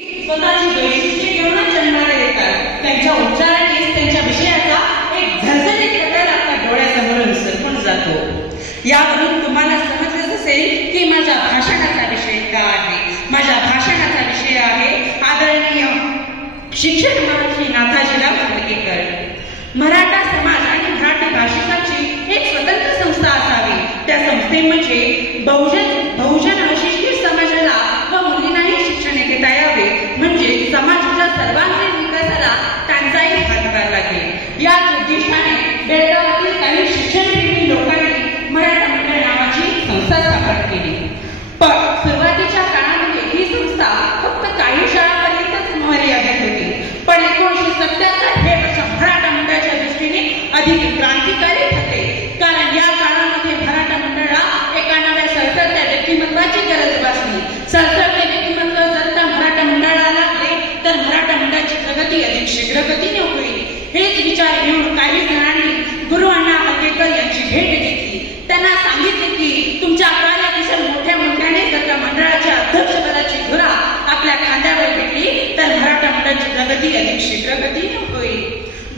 स्वतःची वैशिष्ट्ये घेऊनच जन्माला येतात। त्यांच्या उच्चाराने त्यांच्या विषयाचा एक झरझरीत प्रकार आपल्या डोळ्यासमोर सरकून जातो। यावरून तुम्हाला समजलंच असेल की माझ्या भाषणाचा विषय काय आहे। माझ्या भाषणाचा विषय आहे आदरणीय शिक्षक मंत्री नाथाजीराव हलगेकर। मराठा समाज आणि मराठी भाषिकांची एक स्वतंत्र संस्था असावी। त्या संस्थेमध्ये बहुजन अशिक्षित समाजाला व मुलींनाही शिक्षण घेता यावे, म्हणजे समाजाच्या सर्वांगीण विकासाला त्यांचाही हातभार लागेल। याच उद्दिष्टाने बेळगावातील काही शिक्षणप्रेमी लोकांनी मराठा मंडळ नावाची संस्था स्थापन केली। पण सुरुवातीच्या काळामध्ये ही संस्था फक्त काही शाळांपर्यंतच मर्यादित होती। पण 1977 हे वर्ष मराठा मंडळाच्या दृष्टीने अधिक क्रांतिकारी ठरले, कारण या काळामध्ये मराठा मंडळाला एका नव्या सरसरत्या व्यक्तिमत्वाची गरज भासली। सरसरते व्यक्तिमत्व जर का मराठा मंडळाला लागले तर मराठा मंडळाची प्रगती अधिक शीघ्र गतीने होईल। हेच विचार घेऊन काही जणांनी गुरु अण्णा हलगेकर यांची भेट घेतली। त्यांना सांगितले की तुमच्या कार्यानुसार मोठ्या मंडळाने जर का मंडळाच्या अध्यक्षपदाची धुरा आपल्या खांद्यावर घेतली तर मराठा मंडळाची प्रगती अधिक शीघ्र गतीने होईल।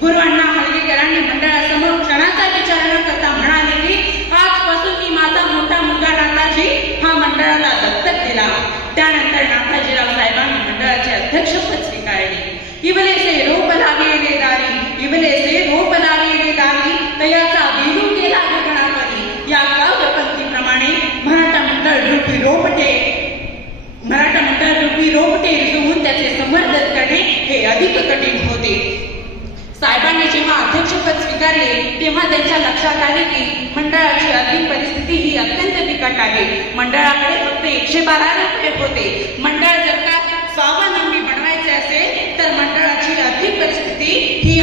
गुरु अण्णा हलगेकरांनी मंडळासमोर क्षणाचा विचार न करता म्हणाले की आजपासून मी माझा मोठा मुलगा नाथाजी हा मंडळाला दत्तक दिला। त्यानंतर नाथाजीराव साहेबांनी मंडळाचे अध्यक्षपद स्वीकारले। इवलेसे रोप लाविले दारी, इवलेसे रोप लाविले दारी, तयाचा वेलू केला गगनावरी। या काव्यपंक्तीप्रमाणे मराठा मंडळ रूपी रोपटे रुजवून त्याचे संवर्धन करणे हे अधिक कठीण होते। साहेबांनी जेव्हा अध्यक्षपद स्वीकारले तेव्हा त्यांच्या लक्षात आले की मंडळाची आर्थिक परिस्थिती ही अत्यंत बिकट आहे। मंडळाकडे फक्त 112 रुपये होते। मंडळ जर का स्वावलंबी बनवायचे असेल तर मंडळाची आर्थिक परिस्थिती ही